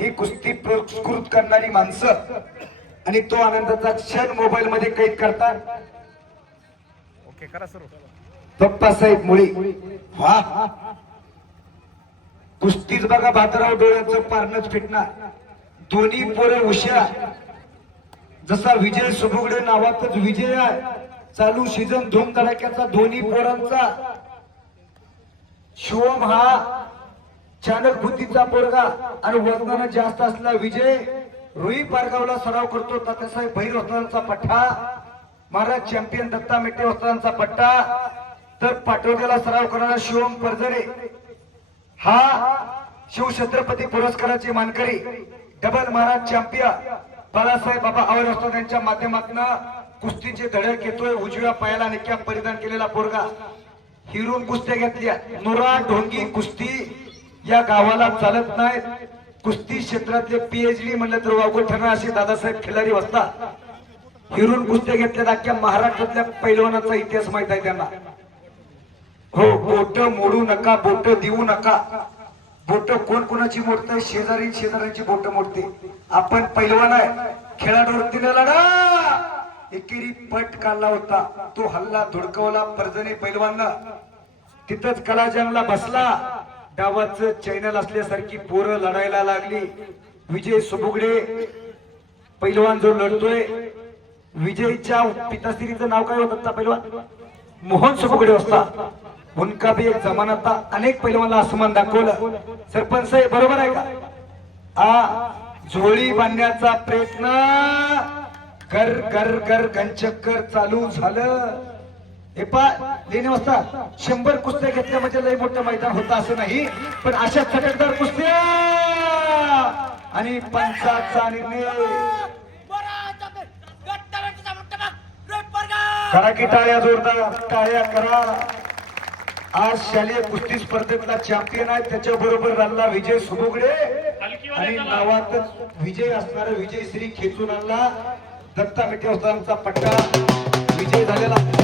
ही कुस्ती पुरस्कृत करणारी माणसं. आणि तो आनंदाचा क्षण मोबाईल मध्ये कैद करतात ओके करा सुरू. पप्पासाहेब मुळे. वा कुस्तीच बघा भातराव डोळ्याचं पारणच फिटणार. दोन्ही पोरं हुशार. जसा विजय सुबुगडे नावातच विजय आहे. चालू सीझन धूम धडाक्याचा दोन्ही पोरांचा. शिवम हा चाणक बुद्धीचा पोरगा आणि वजनानं जास्त असला विजय रुई पारगावला सराव करतो. तात्यासाहेब भैर वस्त्रांचा पठ्ठा महाराज चॅम्पियन दत्ता मेटे वस्त्रांचा पट्टा तर पाटोद्याला सराव करणारा शिवम परजरे. हा शिवछत्रपती पुरस्काराचे मानकरी डबल महाराज चॅम्पियन बाळासाहेब बाबा आवड असतात यांच्या माध्यमातून कुस्तीचे धडक घेतोय उजव्या पायाला निक्या परिधान केलेला पोरगा. हिरून कुस्त्या घेतल्या. नुरा ढोंगी कुस्ती. या गावाला चालत नाही. कुस्ती क्षेत्रातले पीएचडी म्हणलं तर वावगं ठरणार असे दादासाहेब खिलारी वाचता हिरून कुस्त्या घेतल्या अख्ख्या महाराष्ट्रातल्या पैलवानाचा इतिहास माहीत आहे त्यांना. हो बोट मोडू नका बोट देऊ नका. बोट कोण कोणाची मोडतंय? शेजारी शेजाऱ्यांची बोट मोडते. आपण पैलवान आहे. खेळाडूवरती लढा. एकेरी पट काढला होता. तो हल्ला धुडकवला परजने पैलवाननं. तिथंच कलाजंगला बसला. डावाचं चॅनल असल्यासारखी पोरं लढायला लागली. विजय सुबुगडे पैलवान जो लढतोय विजयच्या पिताश्रीचं नाव काय होतं पैलवान? मोहन सुबुगडे असता उनका भी एक जमाना था. अनेक पैलवानला आसमान दाखवलं. सरपंच साहेब बरोबर आहे का? आ झोळी बांधण्याचा प्रयत्न. कर कर कर घनचक्कर चालू झालं. हे पा लेणे वाजता शंभर कुस्त्या घेतल्या म्हणजे लय मोठं मैदान होतं असं नाही पण अशा चटकदार कुस्त्या! आणि पंचाचा निर्णय. करा की टाळ्या जोरदार टाळ्या करा. आज शालेय कुस्ती स्पर्धेतला चॅम्पियन आहे त्याच्या बरोबर राहिला विजय सुबुगडे. आणि नावातच विजय असणारा विजय श्री खेचून आणला. दत्ता मिठे पट्टा. विजय झालेला.